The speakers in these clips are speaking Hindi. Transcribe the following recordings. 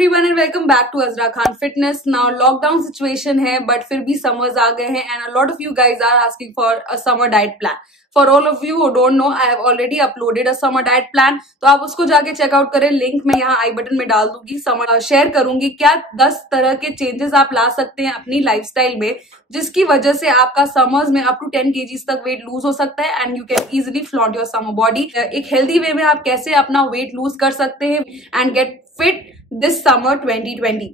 Everyone and welcome back to Azra Khan fitness. Now lockdown situation है बट फिर भी समर्स आ गए हैं and a lot of you guys are asking for a summer diet plan. For all of you who don't know, I have already uploaded a summer diet plan, तो आप उसको जाके चेकआउट करें। लिंक मैं यहाँ आई बटन में डाल दूंगी। समर शेयर करूंगी क्या 10 तरह के चेंजेस आप ला सकते हैं अपनी लाइफस्टाइल में, जिसकी वजह से आपका समर्स में अप टू 10 kgs तक वेट लूज हो सकता है and you can easily flaunt your summer body. एक हेल्दी वे में आप कैसे अपना वेट लूज कर सकते हैं and get fit this summer 2020।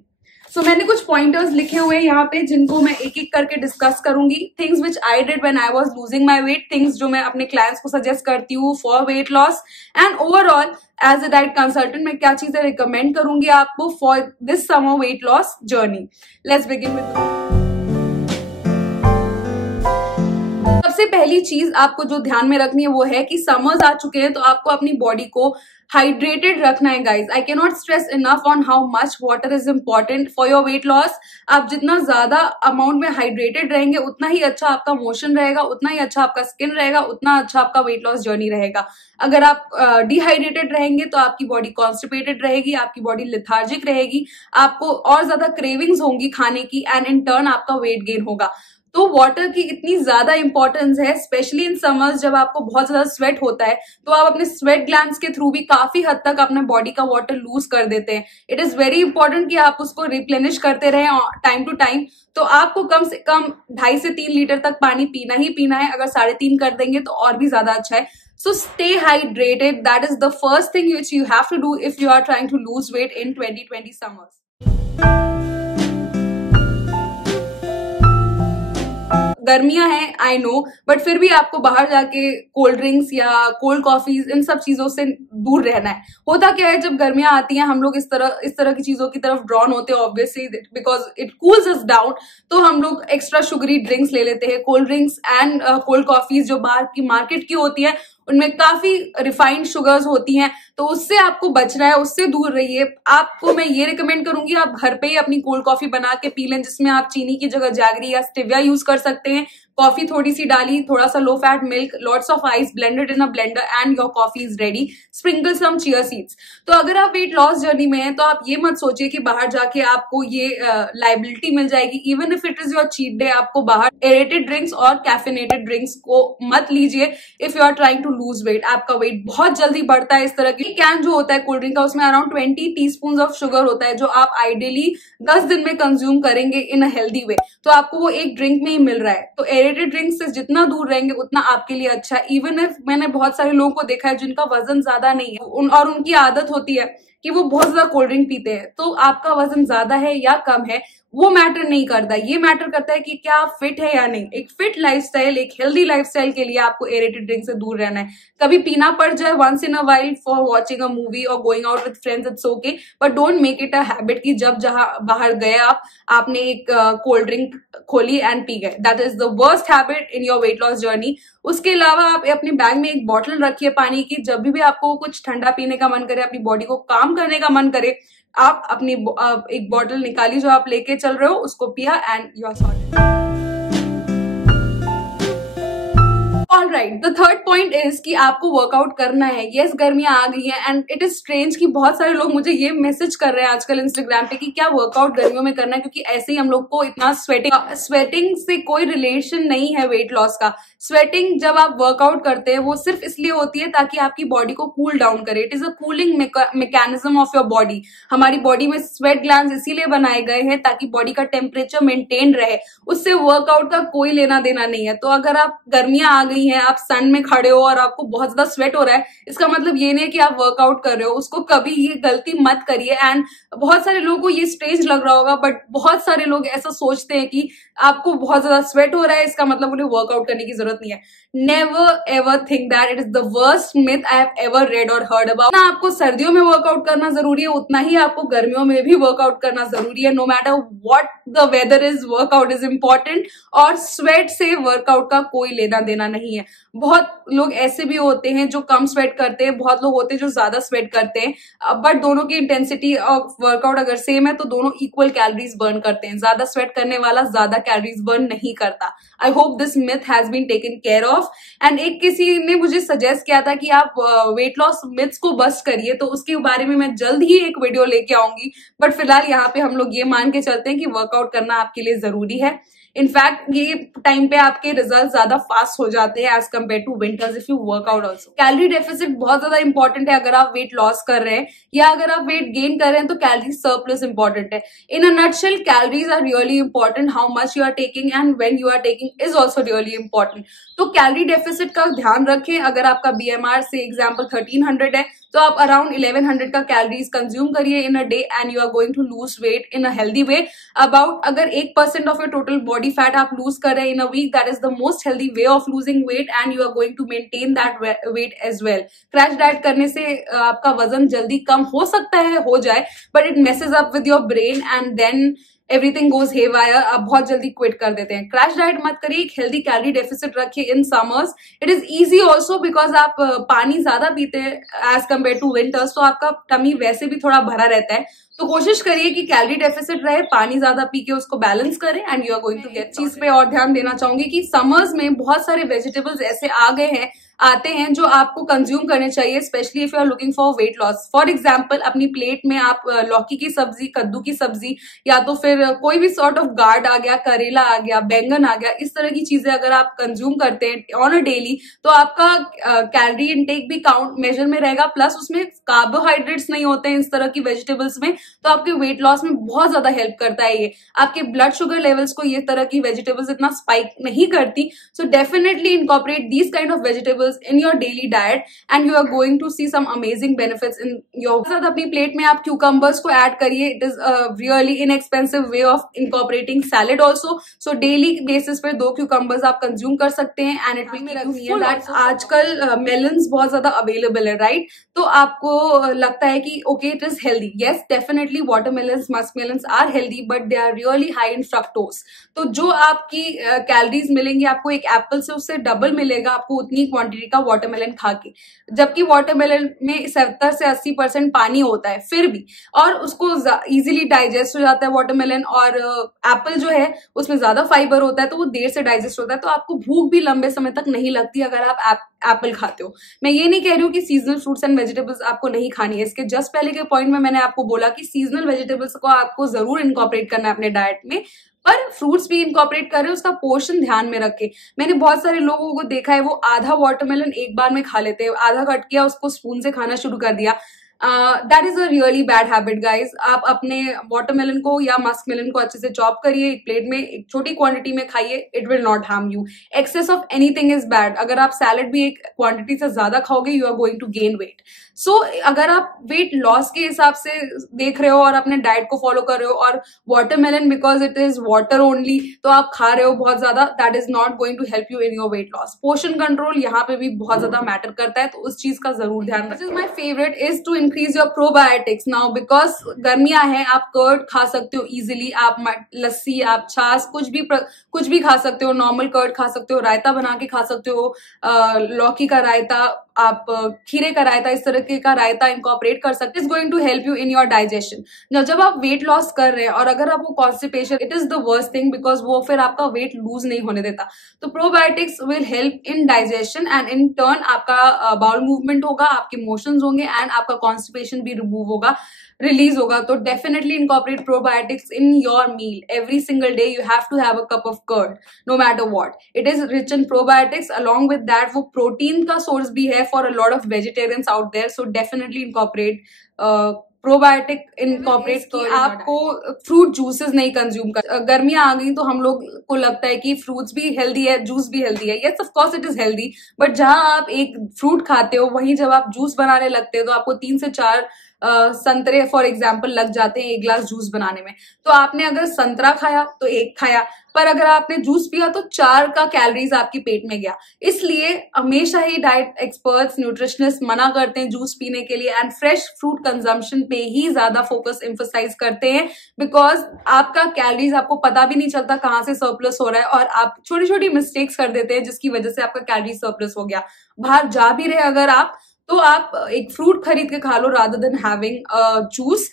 सो मैंने कुछ पॉइंटर्स लिखे हुए हैं यहाँ पे जिनको मैं एक एक करके डिस्कस करूंगी। Things which I did when I was losing my weight, things जो मैं अपने क्लाइंट्स को सजेस्ट करती हूँ for weight loss, and overall as a diet consultant मैं क्या चीजें रिकमेंड करूंगी आपको for this summer weight loss journey. Let's begin with सबसे पहली चीज आपको जो ध्यान में रखनी है वो है कि समर्स आ चुके हैं तो आपको अपनी बॉडी को हाइड्रेटेड रखना है guys. I can not stress enough on how much water is important for your weight loss. आप जितना ज्यादा अमाउंट में हाइड्रेटेड रहेंगे उतना ही अच्छा आपका मोशन रहेगा, उतना ही अच्छा आपका स्किन रहेगा, उतना अच्छा आपका वेट लॉस जर्नी रहेगा। अगर आप डिहाइड्रेटेड रहेंगे तो आपकी बॉडी कॉन्स्टिपेटेड रहेगी, आपकी बॉडी लिथार्जिक रहेगी, आपको और ज्यादा क्रेविंग्स होंगी खाने की एंड इन टर्न आपका वेट गेन होगा। तो वाटर की इतनी ज्यादा इंपॉर्टेंस है, स्पेशली इन समर्स जब आपको बहुत ज्यादा स्वेट होता है तो आप अपने स्वेट ग्लैंड्स के थ्रू भी काफी हद तक अपने बॉडी का वाटर लूज कर देते हैं। इट इज वेरी इंपॉर्टेंट कि आप उसको रिप्लेनिश करते रहें टाइम टू टाइम। तो आपको कम से कम 2.5 से 3 लीटर तक पानी पीना ही पीना है। अगर 3.5 कर देंगे तो और भी ज्यादा अच्छा है। So stay hydrated. That is the first thing which you have to do if you are trying to lose weight in 2020 summers. गर्मियां हैं आई नो, बट फिर भी आपको बाहर जाके कोल्ड ड्रिंक्स या कोल्ड कॉफीज इन सब चीजों से दूर रहना है। होता क्या है, जब गर्मियां आती हैं हम लोग इस तरह की चीजों की तरफ ड्रॉन होते हैं obviously because it cools us down. तो हम लोग एक्स्ट्रा शुगरी ड्रिंक्स ले लेते हैं, cold drinks and cold coffees जो बाहर की मार्केट की होती है उनमें काफी रिफाइंड शुगर्स होती हैं, तो उससे आपको बचना है, उससे दूर रहिए। आपको मैं ये रिकमेंड करूंगी आप घर पे ही अपनी कोल्ड कॉफी बना के पी लें, जिसमें आप चीनी की जगह जैगरी या स्टिविया यूज कर सकते हैं। कॉफी थोड़ी सी डाली, थोड़ा सा low fat milk, lots of ice, blended in a blender and your coffee is ready. Sprinkle some chia seeds. तो अगर आप वेट लॉस जर्नी में हैं तो आप ये मत सोचिए कि बाहर जाके आपको ये लाइबिलिटी मिल जाएगी। Even if it is your cheat day, आपको बाहर एरेटेड ड्रिंक्स और कैफिनेटेड ड्रिंक्स को मत लीजिए if you are trying to lose weight. आपका वेट बहुत जल्दी बढ़ता है। इस तरह की कैन जो होता है कोल्ड ड्रिंक का, उसमें अराउंड 20 टीस्पून ऑफ शुगर होता है जो आप आइडियली 10 दिन में कंज्यूम करेंगे इन अ हेल्दी वे, तो आपको वो एक ड्रिंक में ही मिल रहा है। तो एरेटेड ड्रिंक से जितना दूर रहेंगे उतना आपके लिए अच्छा। इवन इफ मैंने बहुत सारे लोगों को देखा है जिनका वजन ज्यादा नहीं है और उनकी आदत होती है कि वो बहुत ज्यादा कोल्ड ड्रिंक पीते हैं, तो आपका वजन ज्यादा है या कम है वो मैटर नहीं करता। ये मैटर करता है कि क्या आप फिट है या नहीं। एक फिट लाइफस्टाइल, एक हेल्दी लाइफस्टाइल के लिए आपको एरेटेड ड्रिंक से दूर रहना है। कभी पीना पड़ जाए once in a while for watching a movie और going out with friends, it's okay, but don't make it a habit कि जब जहां बाहर गए आपने एक कोल्ड ड्रिंक खोली एंड पी गए। That is the worst habit in your weight loss journey. उसके अलावा आप अपने बैग में एक बॉटल रखिए पानी की। जब भी आपको कुछ ठंडा पीने का मन करे, अपनी बॉडी को काम करने का मन करे, आप अपनी एक बॉटल निकाली जो आप लेके चल रहे हो, उसको पिया and you are sorted. Alright, the third point is कि आपको वर्कआउट करना है। यस, गर्मियां आ गई हैं एंड इट इज स्ट्रेंज कि बहुत सारे लोग मुझे ये मैसेज कर रहे हैं आजकल इंस्टाग्राम पे कि क्या वर्कआउट गर्मियों में करना है, क्योंकि ऐसे ही हम लोग को इतना स्वेटिंग से कोई रिलेशन नहीं है वेट लॉस का। स्वेटिंग जब आप वर्कआउट करते हैं वो सिर्फ इसलिए होती है ताकि आपकी बॉडी को कूल डाउन करे। It is a cooling mechanism of your body. हमारी बॉडी में स्वेट ग्लैंड्स इसीलिए बनाए गए हैं ताकि बॉडी का टेम्परेचर मेंटेन रहे। उससे वर्कआउट का कोई लेना देना नहीं है। तो अगर आप गर्मियां आ गई हैं, आप सन में खड़े हो और आपको बहुत ज्यादा स्वेट हो रहा है, इसका मतलब ये नहीं है कि आप वर्कआउट कर रहे हो। उसको कभी ये गलती मत करिए। एंड बहुत सारे लोगों को ये स्ट्रेंज लग रहा होगा बट बहुत सारे लोग ऐसा सोचते हैं कि आपको बहुत ज्यादा स्वेट हो रहा है इसका मतलब उन्हें वर्कआउट करने की जरूरत नहीं है। Never ever think that. It is the worst myth I have ever read और हर्ड अबाउट। ना आपको सर्दियों में वर्कआउट करना जरूरी है उतना ही आपको गर्मियों में भी वर्कआउट करना जरूरी है। No matter what the weather is, workout is important. और स्वेट से वर्कआउट का कोई लेना देना नहीं नहीं है। बहुत लोग ऐसे भी होते हैं जो कम स्वेट करते हैं, बहुत लोग होते हैं जो ज्यादा स्वेट करते हैं, बट दोनों की इंटेंसिटी ऑफ वर्कआउट अगर सेम है तो दोनों इक्वल कैलोरीज बर्न करते हैं। ज्यादा स्वेट करने वाला ज्यादा कैलोरीज बर्न नहीं करता। I hope this myth has been taken care of. And एक किसी ने मुझे सजेस्ट किया था कि आप वेट लॉस मिथ्स को बस्ट करिए, तो उसके बारे में मैं जल्द ही एक वीडियो लेके आऊंगी। बट फिलहाल यहाँ पे हम लोग ये मान के चलते हैं कि वर्कआउट करना आपके लिए जरूरी है। इनफैक्ट ये टाइम पे आपके रिजल्ट ज्यादा फास्ट हो जाते हैं as compare to winters if you workout also. Calorie deficit बहुत ज्यादा इंपॉर्टेंट है अगर आप वेट लॉस कर रहे हैं, या अगर आप वेट गेन कर रहे हैं तो कैलोरी सरप्लस इंपॉर्टेंट है। In a nutshell calories are really important, how much you are taking and when you are taking is also really important. तो कैलोरी डेफिसिट का ध्यान रखें। अगर आपका BMR से एग्जाम्पल 1300 है तो आप अराउंड 1100 का कैलोरीज कंज्यूम करिए in a day and you are going to lose weight in a healthy way. About अगर 1% of your total body fat आप लूज कर रहे हैं in a week, that is the most healthy way of losing weight and you are going to maintain that weight as well. Crash diet करने से आपका वजन जल्दी कम हो सकता है, हो जाए, but it messes up with your brain and then everything goes haywire. आप बहुत जल्दी क्विट कर देते हैं। क्रैश डाइट मत करिए, एक हेल्दी कैलोरी डेफिसिट रखिए in summers. It is easy also because आप पानी ज्यादा पीते हैं एज कम्पेयर टू विंटर्स, तो आपका टमी वैसे भी थोड़ा भरा रहता है। तो कोशिश करिए कि कैलोरी डेफिसिट रहे, पानी ज्यादा पी के उसको बैलेंस करें and you are going to get. चीज पे और ध्यान देना चाहूंगी कि समर्स में बहुत सारे वेजिटेबल्स ऐसे आते हैं जो आपको कंज्यूम करने चाहिए, specially if you are looking for weight loss. For example अपनी प्लेट में आप लौकी की सब्जी, कद्दू की सब्जी, या तो फिर कोई भी सॉर्ट ऑफ गार्ड आ गया, करेला आ गया, बैंगन आ गया, इस तरह की चीजें अगर आप कंज्यूम करते हैं ऑन अ डेली तो आपका कैलोरी इनटेक भी काउंट मेजर में रहेगा, प्लस उसमें कार्बोहाइड्रेट्स नहीं होते हैं इस तरह की वेजिटेबल्स में, तो आपके वेट लॉस में बहुत ज्यादा हेल्प करता है ये। आपके ब्लड शुगर लेवल्स को ये तरह की वेजिटेबल्स इतना स्पाइक नहीं करती। सो definitely incorporate these kind of vegetables in your daily diet and you are going to see some amazing benefits in your साथ अपनी प्लेट में आप cucumbers को ऐड करिए। It is a really inexpensive way of incorporating salad also. So daily basis पे 2 cucumbers आप consume कर सकते हैं and it will make you feel that आजकल melons बहुत ज्यादा available है, right? तो आपको लगता है कि okay it is healthy. Yes, definitely watermelons, muskmelons are healthy but they are really high in fructose. तो जो आपकी कैलोरीज मिलेंगी आपको एक एप्पल से उससे डबल मिलेगा आपको उतनी क्वांटिटी का वाटरमेलन खा के, जबकि वाटरमेलन में 70 से 80% पानी होता है फिर भी, और उसको इजीली डाइजेस्ट हो जाता है वाटरमेलन। और एप्पल जो है उसमें ज्यादा फाइबर होता है तो वो देर से डाइजेस्ट होता है, तो आपको भूख भी लंबे समय तक नहीं लगती अगर आप एप्पल खाते हो। मैं ये नहीं कह रही हूँ कि सीजनल फ्रूट्स एंड वेजिटेबल्स आपको नहीं खानी है। इसके जस्ट पहले के पॉइंट में मैंने आपको बोला कि सीजनल वेजिटेबल्स को आपको जरूर इनकॉर्पोरेट करना है अपने डाइट में, पर फ्रूट्स भी इनकॉर्पोरेट करें, उसका पोर्शन ध्यान में रखें। मैंने बहुत सारे लोगों को देखा है वो आधा वाटरमेलन एक बार में खा लेते हैं, आधा कट किया उसको स्पून से खाना शुरू कर दिया। That is a really bad habit guys. आप अपने वाटरमेलन को या मस्कमेलन को अच्छे से चॉप करिए, एक प्लेट में एक छोटी क्वांटिटी में खाइए, it will not harm you. Excess of anything is bad. अगर आप सैलड भी एक क्वांटिटी से ज्यादा खाओगे you are going to gain weight. So अगर आप वेट लॉस के हिसाब से देख रहे हो और अपने डाइट को फॉलो कर रहे हो और watermelon because it is water only तो आप खा रहे हो बहुत ज्यादा, that is not going to help you in your weight loss. Portion control यहाँ पे भी बहुत ज्यादा मैटर करता है, तो उस चीज का जरूर ध्यान रखें। My favourite is to increase your probiotics now, because गर्मियां हैं, आप कर्ड खा सकते हो इजिली, आप लस्सी, आप छाछ, कुछ भी खा सकते हो, नॉर्मल कर्ड खा सकते हो, रायता बना के खा सकते हो, लौकी का रायता, आप खीरे का रायता, इस तरह का रायता इंकॉर्पोरेट कर सकते हैं। Is going to help you in your digestion. जब आप वेट लॉस कर रहे हैं और अगर आपको constipation, it is the worst thing because वो फिर आपका वेट लूज नहीं होने देता। तो probiotics will help in digestion and in turn आपका बाउल मूवमेंट होगा, आपके मोशंस होंगे एंड आपका कॉन्स्टिपेशन भी रिमूव होगा, रिलीज होगा। तो definitely incorporate probiotics in your meal every single day. You have to have a cup of curd no matter what. It is rich in probiotics, along with that वो प्रोटीन का सोर्स भी है for a lot of vegetarians out there. So definitely incorporate probiotic incorporate की आपको फ्रूट जूसेस नहीं कंज्यूम कर। गर्मियां आ गई तो हम लोग को लगता है कि फ्रूट्स भी हेल्दी है, जूस भी हेल्दी है। Yes of course it is healthy, but जहां आप एक फ्रूट खाते हो वहीं जब आप जूस बनाने लगते हो तो आपको 3 से 4 संतरे फॉर एग्जाम्पल लग जाते हैं एक ग्लास जूस बनाने में। तो आपने अगर संतरा खाया तो एक खाया, पर अगर आपने जूस पिया तो 4 का कैलोरीज आपके पेट में गया। इसलिए हमेशा ही डाइट एक्सपर्ट्स, न्यूट्रिशनिस्ट मना करते हैं जूस पीने के लिए एंड फ्रेश फ्रूट कंजम्पशन पे ही ज्यादा फोकस एम्फसाइज करते हैं, बिकॉज आपका कैलोरीज आपको पता भी नहीं चलता कहाँ से सरप्लस हो रहा है और आप छोटी छोटी मिस्टेक्स कर देते हैं जिसकी वजह से आपका कैलोरी सरप्लस हो गया। बाहर जा भी रहे अगर आप, तो आप एक फ्रूट खरीद के खा लो rather than having juice.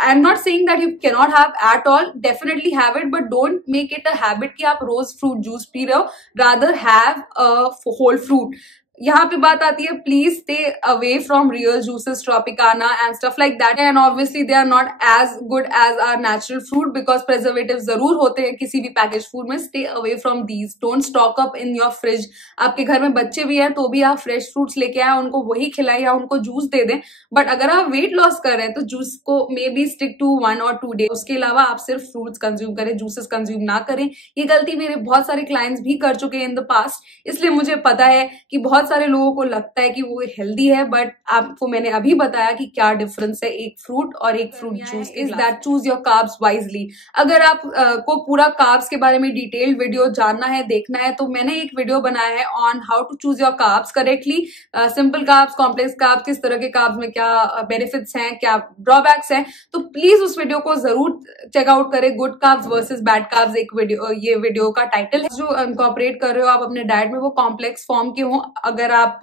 I'm not saying that you cannot have at all. Definitely have it, but don't make it a habit कि आप रोज फ्रूट जूस पी रहे हो. Rather have a whole fruit. यहाँ पे बात आती है, please stay away from real juices, Tropicana and stuff like that, and obviously they are not as good as are natural fruit because preservative जरूर होते हैं किसी भी पैकेज फूड में। Stay away from these, don't stock up in your fridge. आपके घर में बच्चे भी हैं तो भी आप फ्रेश फ्रूट्स लेके आए, उनको वही खिलाएं या उनको जूस दे दें। बट अगर आप वेट लॉस कर रहे हैं तो जूस को maybe stick to 1 or 2 day, उसके अलावा आप सिर्फ फ्रूट्स कंज्यूम करें, जूसेस कंज्यूम ना करें। ये गलती मेरे बहुत सारे क्लाइंट्स भी कर चुके हैं इन द पास्ट, इसलिए मुझे पता है कि बहुत सारे लोगों को लगता है कि वो हेल्दी है, बट आपको मैंने अभी बताया कि क्या डिफरेंस है एक फ्रूट और एक fruit juice. Is that choose your carbs wisely. अगर आप को पूरा कार्ब्स के बारे में डिटेल्ड वीडियो जानना है, देखना है, तो मैंने एक वीडियो बनाया है on how to choose your carbs correctly. Simple carbs, complex carbs, किस तरह के कार्ब्स में क्या बेनिफिट्स हैं, क्या ड्रॉबैक्स हैं, तो प्लीज उस वीडियो को जरूर चेकआउट करें। Good carbs versus bad carbs एक वीडियो, ये वीडियो का टाइटल है। जो इनकॉर्पोरेट कर रहे हो आप अपने डाइट में वो कॉम्प्लेक्स फॉर्म के हो। अगर आप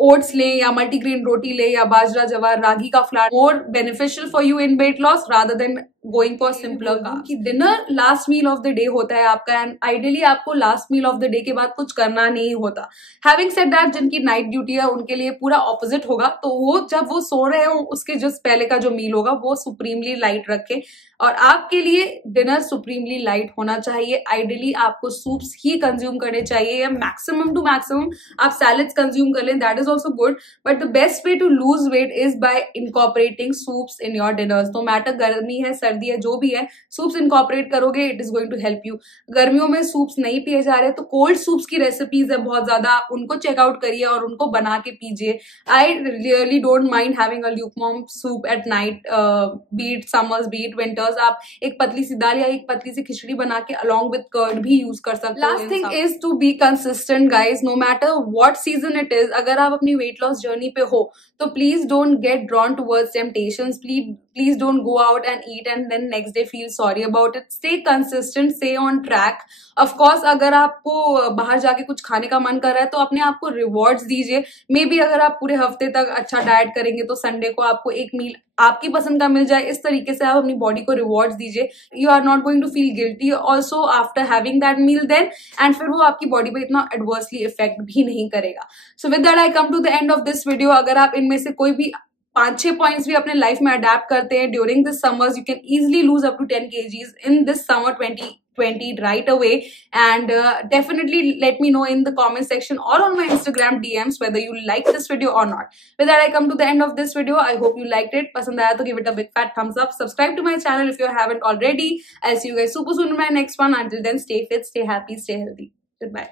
ओट्स लें या मल्टीग्रेन रोटी लें या बाजरा, जवार, रागी का flour, more beneficial for you in weight loss rather than going for simpler carb. कि dinner last meal of the day होता है आपका, एंड आइडियली आपको last meal of the day के बाद कुछ करना नहीं होता। हैविंग सेड दैट, जिनकी नाइट ड्यूटी है उनके लिए पूरा ऑपोजिट होगा, तो वो जब वो सो रहे हो उसके जस्ट पहले का जो मील होगा वो सुप्रीमली लाइट रखें, और आपके लिए डिनर सुप्रीमली लाइट होना चाहिए। आइडियली आपको सूप्स ही कंज्यूम करने चाहिए, या मैक्सिमम टू मैक्सिमम आप सैलेड्स कंज्यूम कर लें, that is also good, but the best way to lose weight is by incorporating soups in your dinners. No matter गर्मी है, सर्दी है, जो भी है, सूप्स इनकॉर्पोरेट करोगे, it is going to help you. गर्मियों में सूप्स नहीं पिए जा रहे तो कोल्ड सूप्स की रेसिपीज है बहुत ज्यादा, आप उनको चेकआउट करिए और उनको बना के पीजिए। I really don't mind having a lukewarm soup at night, be it summers be it winters. आप एक पतली सी दाल या एक पतली सी खिचड़ी बना के अलॉन्ग विद कर्ड भी यूज कर सकते हो। Last thing is to be consistent guys, no matter what season it is. अगर आप अपनी वेट लॉस जर्नी पे हो तो please don't get drawn towards temptations, please don't go out and eat and then next day feel sorry about it. Stay consistent, stay on track. Of course अगर आपको बाहर जाके कुछ खाने का मन कर रहा है तो अपने आप को रिवॉर्ड्स दीजिए। मे बी अगर आप पूरे हफ्ते तक अच्छा डाइट करेंगे तो संडे को आपको एक मील आपकी पसंद का मिल जाए, इस तरीके से आप अपनी बॉडी को रिवॉर्ड्स दीजिए। You are not going to feel guilty also after having that meal then, and फिर वो आपकी बॉडी पे इतना एडवर्सली इफेक्ट भी नहीं करेगा। So with that I come to the end of this video. अगर आप इनमें से कोई भी 5-6 पॉइंट्स भी अपने लाइफ में अडेप्ट करते हैं during this summers, you can easily lose up to 10 kgs in this summer 2020 right away, and definitely let me know in the comment section or on my Instagram DMs whether you like this video or not. With that I come to the end of this video. I hope you liked it. Pasand aaya to give it a big fat thumbs up. Subscribe to my channel if you haven't already. I'll see you guys super soon in my next one. Until then, stay fit, stay happy, stay healthy. Goodbye.